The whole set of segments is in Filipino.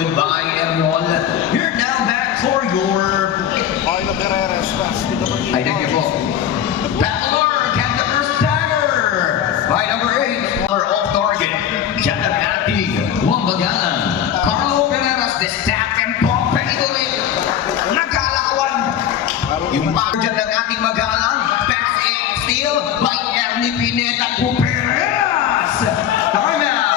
goodbye, everyone. You're now back for your... I thank you po. Battler, get the first tagger by number 8. Off target. Jana Ati, Juan Bagalan, Carlo Pereras, the stack and pop penalty. Nagkalawan. Yung power dyan ng ating Magalang. Pass and steal by Ernie Pineda Pereras. Tama.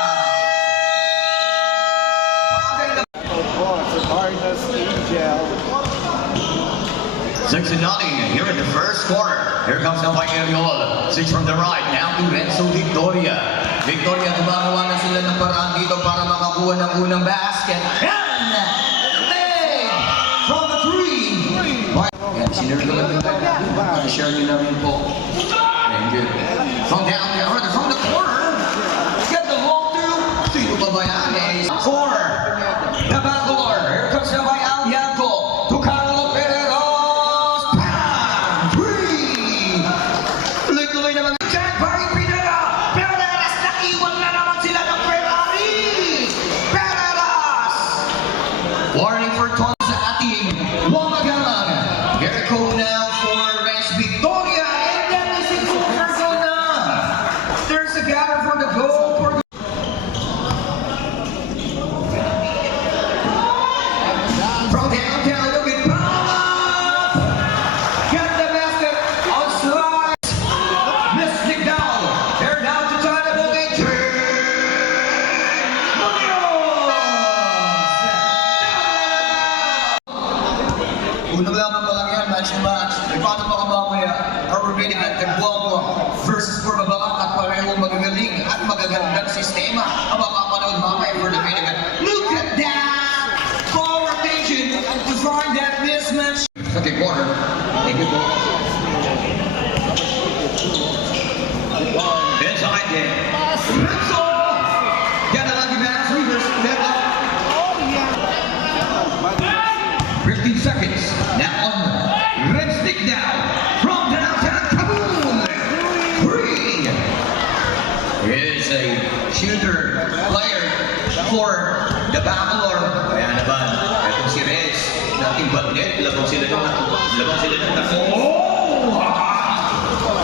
Six and nothing here in the first quarter. Here comes now by Ariol. 6 from the right. Now to Renzo Victoria. Victoria, gumagawa na sila ng paraan dito para makakuha ng unang basket. And leg from the 3. Yan, sinurgo lang yung leg. Share nyo na rin po. Thank you. From down there, or from the corner. Get the ball through. Sino ba ba yan? 4. The Bacolor. Here comes now by Aliaco. To Carlo Pereros. Bam! 3. Tuloy-tuloy naman. Jack by Pineda. Pereras, naiwan na naman sila ng Ferrari. Pereras. Warning for Ton sa ating Wamagalang. Here it goes now for Res Victoria. And then is it over go na. There's a gather for the goal for the... From downtown, look at Palma. Get the basket on slide. Miss Nigdal. They're down to try to move it. Unang laban pa lang yan, match and match. Paano pa kamamaya? Our remaining at Kagwagwa versus Purmabalat at parehong magagaling at magagandang sistema ang mapapanood mamaya for the main event. Look at that! Ball rotation to find that mismatch. Second quarter. Thank you, Paul. Inside there. Rizzo! Get a lucky pass. Reverse. Deadlock. 15 seconds. Now on Red Stick down from downtown Kaboom. 3 is a shooter player for the Bacolor. Kaya naman, itong si Rez, dating bagnet, labang sila ng tako. Oh!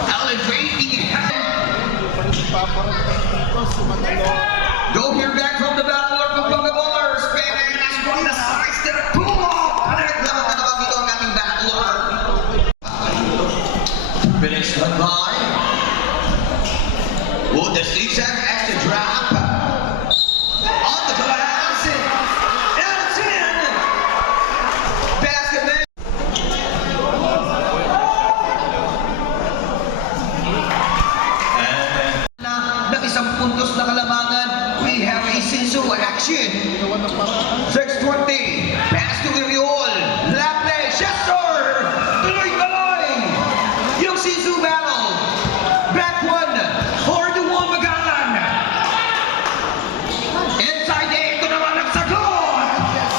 Elevating go here back from the Bacolor from Pagaballers. Pereras from the sides to the pull off. Finish one by. Oh, the zigzag has to drop. On the glass. And it's in. Basket man. Na isang puntos na kalamangan, we have a Sinsu action. 6:20. Pass to Iriol. Laple. Chester. Tuloy-tuloy. Yung Sinsu battle. Back one for the Wamagalan. Inside the ito naman ang sagot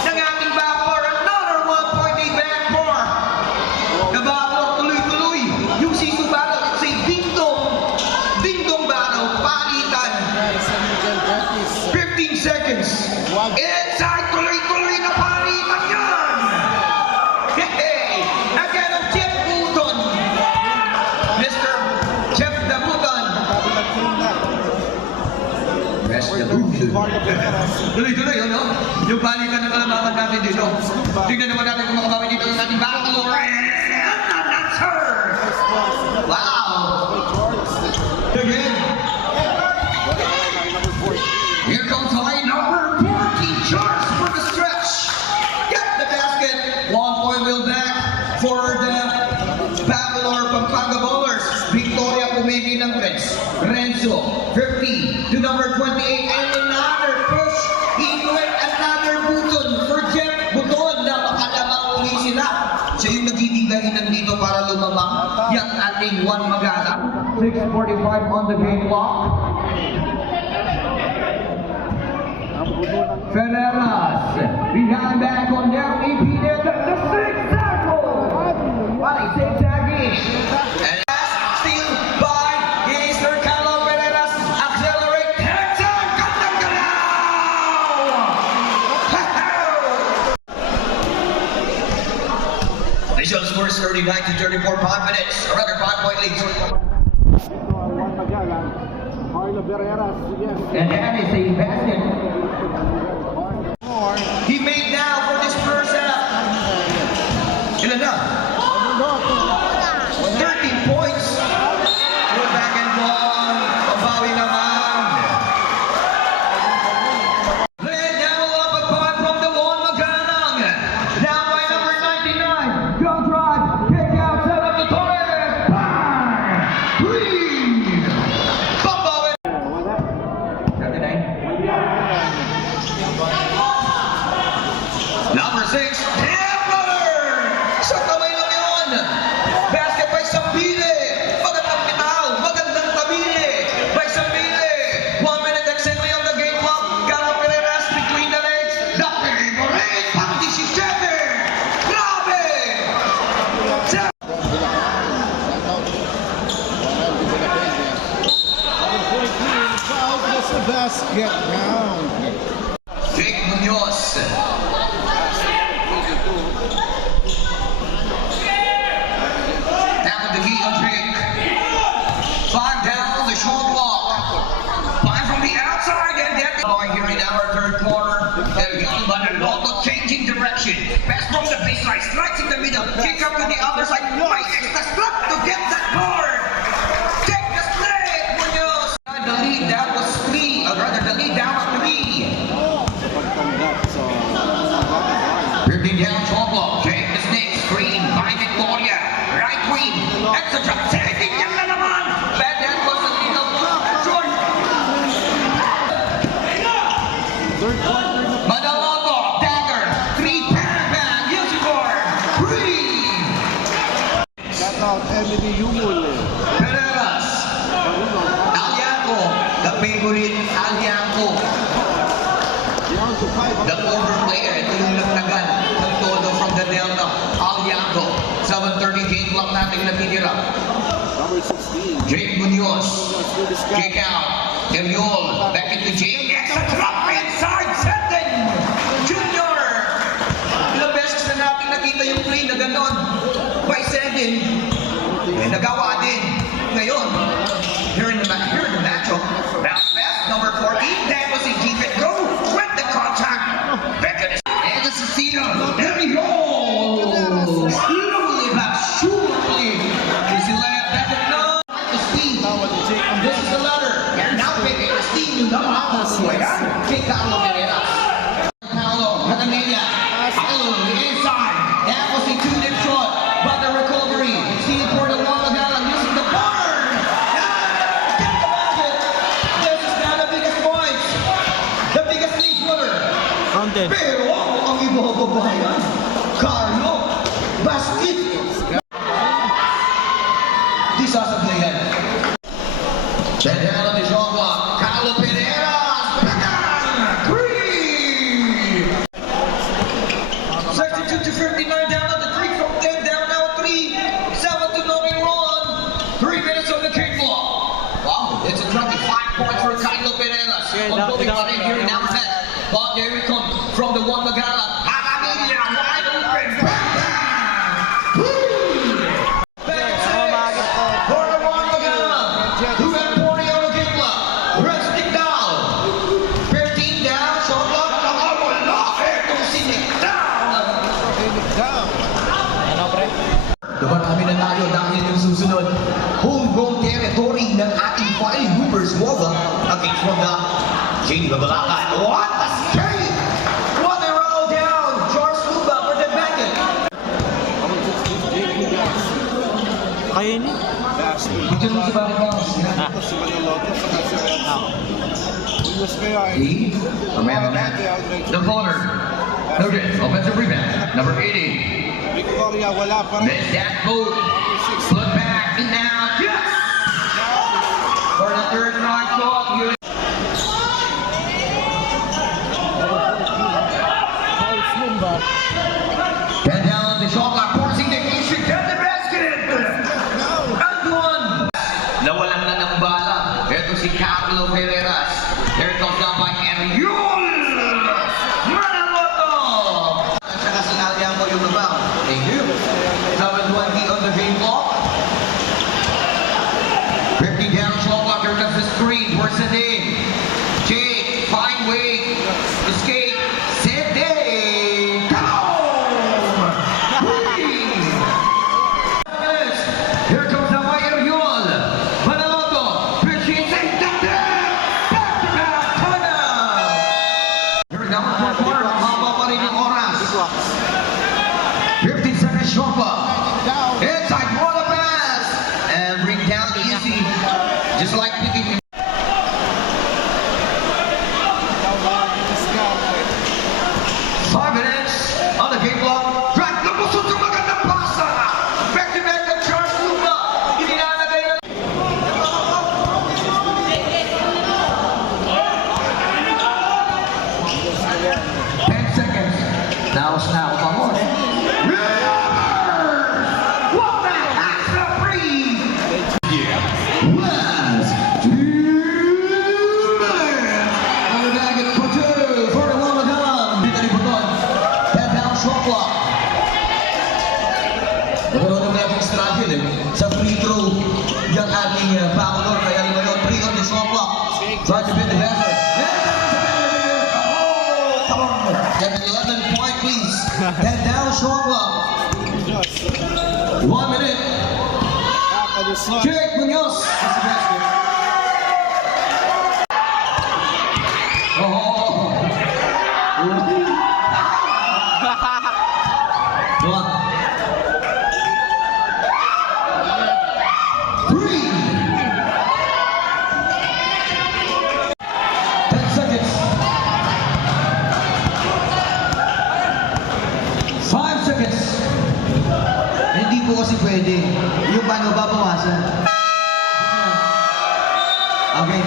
ng ating Bacolor. Another 1-point back for the Bacolor. Tuloy-tuloy. Yung Sinsu battle. It's a ding-dong battle. Palitan. 15 seconds. Inside. Tuloy-tuloy na palitan yan. Hey! Again ang Jeff Buton. Mr. Jeff Dabutan. Rest the Buton. Tuloy-tuloy, ano? Yung palitan ng kalamangan natin dito. Tignan naman natin kung makabawin dito yung ating Bacolor. And that's her! Wow! Again. Here comes line number 14. Charles for the stretch. Get the basket. 1 point will back for the Bacolor Pampanga Bowlers. Victoria pumili ng Reds. Renzo, 50 to number 28. And another push. Inuit another Buton for Jeff Buton. Napakalamang uli sila. Siya yung nagiging dahilan dito para lumamang yung ating Juan Magalang. 6:45 on the game clock. Ferreras, behind back on down, EP there, the zigzag! Why zigzagging? And steal by Mr. Carlo Pereras, accelerate, Hector, gandang galaw! Official scores 39 to 34, 5 minutes. Or rather, 5-point lead. Juan Magalan, Carlo Barreras, yes. And that is a basket. More. He made now for this first half. Ilan na? 13 points. Good back and ball. Pabawi naman. Led now up a point from the Juan Magalang. Now by number 99. Go drive. Kick out. Set up the Torres. Bang! Three. Pabawi. 39. Number 6, Hammer! Sa kamay lang yun! Basket by Sambile! Magandang bitaw! Magandang tabili! By Sambile! 1 minute exactly on the game clock. Carlo Pereras between the legs. Dapper Moray! Pang 17! Grabe! Basket down. Jake Munoz. Down with the key on Jake. 5 down, the short block. 5 from the outside, and then here in our third quarter. They're young, but a lot of changing direction. Pass from the baseline, strikes in the middle, kick up to the other side. My extra strut to get that board. Take the snake, Munoz. The lead down was 3, or rather the lead down was 3. 15 down, short block. Jake the snake, screen by Victoria. Right wing, extra drop, 17 yan na naman. Bad that was a little short. Third quarter. Madaloto, dagger, 3 bang, music board, 3. Shout out Emily Yumul. Pereras, Alianco, the favorite Alianco. Down to 5. The over player, ito yung nagtagal ng todo from the Delta, Alianco. 7:30 game clock natin natitira. Number 16. Jake Munoz, Through the sky. kick out, Eriol, back into Jake, extra drop inside, setting, Junior. Ilang beses na natin nakita yung play na ganon, by Sedin, nagawa din. Ngayon, here in the matchup, bounce pass, number 14, that was a deep hit, go, with the contact, back to the, and the Cecino, Eriol, slowly but surely, is he laying back at no, the speed. This is the letter. And now picking the steam. The Mahamas. Kick Carlo Pereras. Carlo, Hagamilla. Carlo, the inside. That was a 2-dip shot. But the recovery. Steal for the Juan Magalang using the burn. Get the basket. This is now the biggest points. The biggest lead scorer. Pero ang ibababayan. Carlo. Basket. Di sasabayan. Then down on the shot block, Carlo Pereras, bang! 3! 62 to 59 down on the 3 from 10, down now 3, 7 to nothing run, 3 minutes on the kick block. Wow, it's a 25 points for Carlo Pereras. Ongoing pa rin here in our net. But there we come from the Juan Magalang. Hagamilla, wide open, bang! Bang! Back six for the Juan Magalang. Who got 40 on the kick block? Red stick down. 15 down, short block. Wala. Etong si Nick down. Dumarami na tayo dahil yung susunod. Homegrown territory ng ating Fire Hoopers Wova against from the King of Balacan. What a skate! What a roll down! Charles Luba for the basket. Kaya ni? Basket. Diyan mo sa bakit bounce. Ito si Manaloto sa kasi. Iwas kayo ay. Lee, the corner. Okay, offensive rebound. Number 80. Victoria wala pa rin. Missed that move. Put back and now. Yes! For the third round shot. Get down the shot clock. Forcing the issue. Get the basket. And one. Nawalan na ng bala. Ito si Carlo Pereras. There it comes down by Eriol. Manaloto. Saka sinalyan mo yung rebound. Thank you. 5 minutes on the game clock. Right, lumusot yung magandang pasa. Back-to-back ng Charles Luna. Ininalagay na. Now, come on. What the heck's the freeze? Yeah. Last 2 minutes. Under back at Couture for the long gun. Dito ni Buton. 10 down shot clock. Nagkaroon naman natin struggle sa free throw. Yung ating Paolo. Kaya rin ngayon 3 on the shot clock. Try to beat the buzzer. Come on. Get an 11 point, please. 10 down, shot clock. 1 minute. Back of the slot. Jake Munoz. That's the basket. Oh. One. 3. 10 seconds. 5 seconds. Hindi po kasi pwede. Yung paano babawasan? Okay,